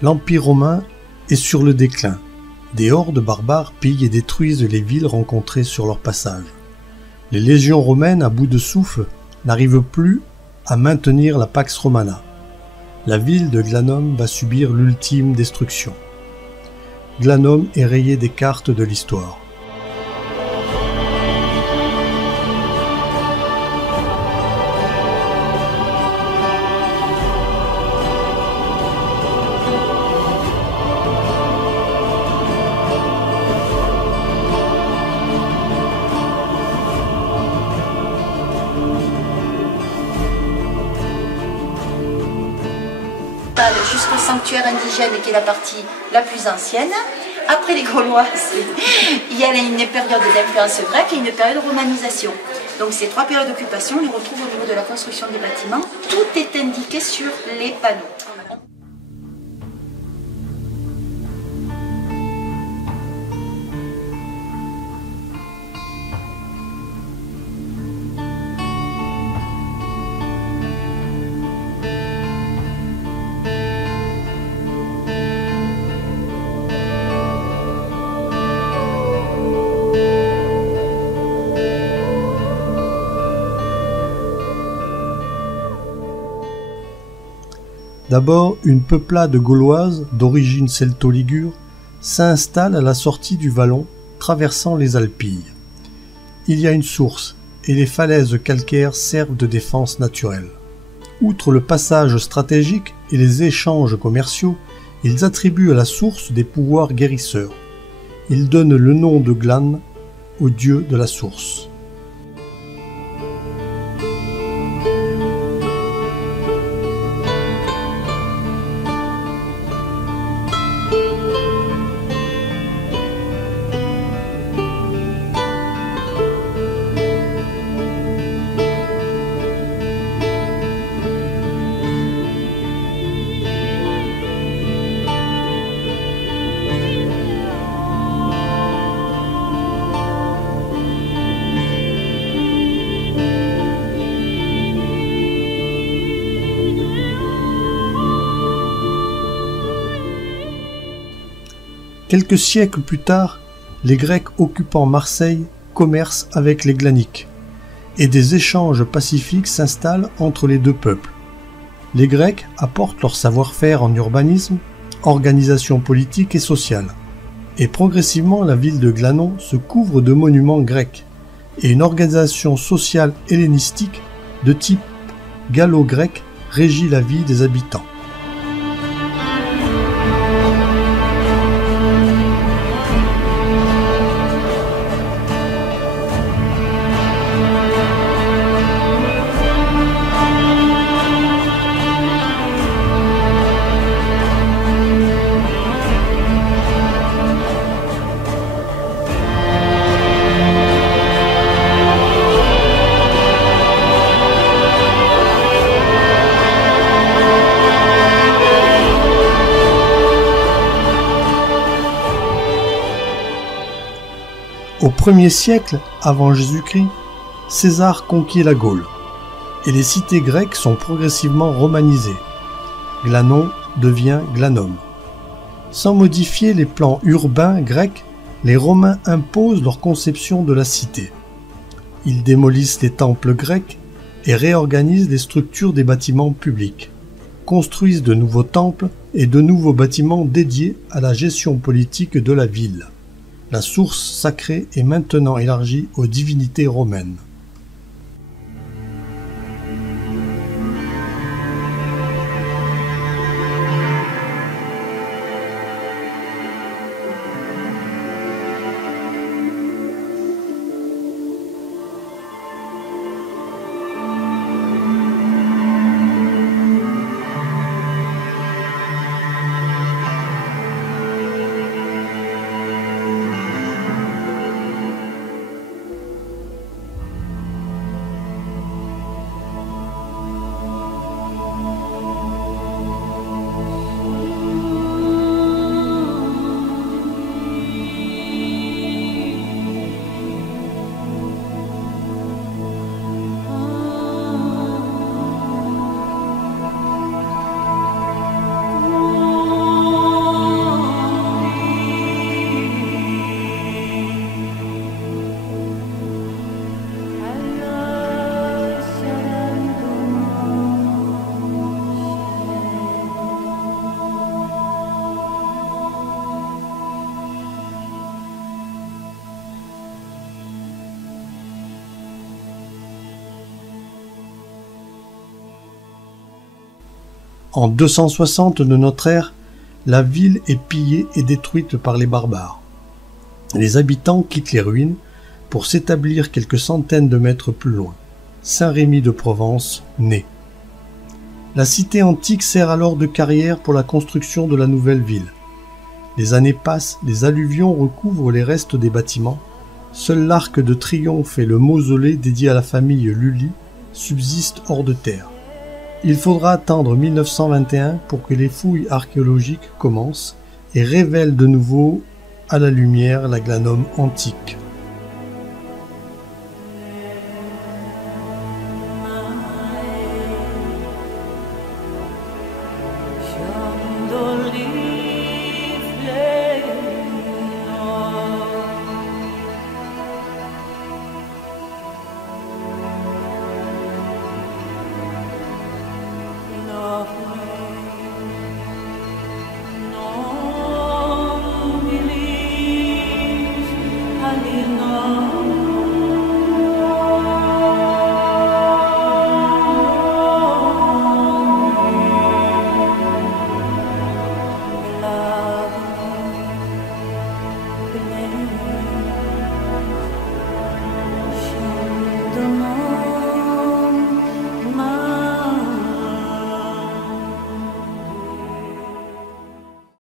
L'Empire romain est sur le déclin. Des hordes barbares pillent et détruisent les villes rencontrées sur leur passage. Les légions romaines, à bout de souffle, n'arrivent plus à maintenir la Pax Romana. La ville de Glanum va subir l'ultime destruction. Glanum est rayé des cartes de l'histoire. Jusqu'au sanctuaire indigène qui est la partie la plus ancienne. Après les Gaulois, il y a une période d'influence grecque et une période de romanisation. Donc ces trois périodes d'occupation, on les retrouve au niveau de la construction des bâtiments. Tout est indiqué sur les panneaux. D'abord, une peuplade gauloise d'origine celto-ligure s'installe à la sortie du vallon, traversant les Alpilles. Il y a une source, et les falaises calcaires servent de défense naturelle. Outre le passage stratégique et les échanges commerciaux, ils attribuent à la source des pouvoirs guérisseurs. Ils donnent le nom de Glan au dieu de la source. Quelques siècles plus tard, les Grecs occupant Marseille commercent avec les Glaniques, et des échanges pacifiques s'installent entre les deux peuples. Les Grecs apportent leur savoir-faire en urbanisme, organisation politique et sociale, et progressivement la ville de Glanon se couvre de monuments grecs, et une organisation sociale hellénistique de type gallo-grec régit la vie des habitants. Au 1er siècle avant Jésus-Christ, César conquiert la Gaule, et les cités grecques sont progressivement romanisées. Glanon devient Glanum. Sans modifier les plans urbains grecs, les Romains imposent leur conception de la cité. Ils démolissent les temples grecs et réorganisent les structures des bâtiments publics, construisent de nouveaux temples et de nouveaux bâtiments dédiés à la gestion politique de la ville. La source sacrée est maintenant élargie aux divinités romaines. En 260 de notre ère, la ville est pillée et détruite par les barbares. Les habitants quittent les ruines pour s'établir quelques centaines de mètres plus loin. Saint-Rémy de Provence naît. La cité antique sert alors de carrière pour la construction de la nouvelle ville. Les années passent, les alluvions recouvrent les restes des bâtiments. Seul l'arc de triomphe et le mausolée dédié à la famille Lully subsistent hors de terre. Il faudra attendre 1921 pour que les fouilles archéologiques commencent et révèlent de nouveau à la lumière la Glanum antique.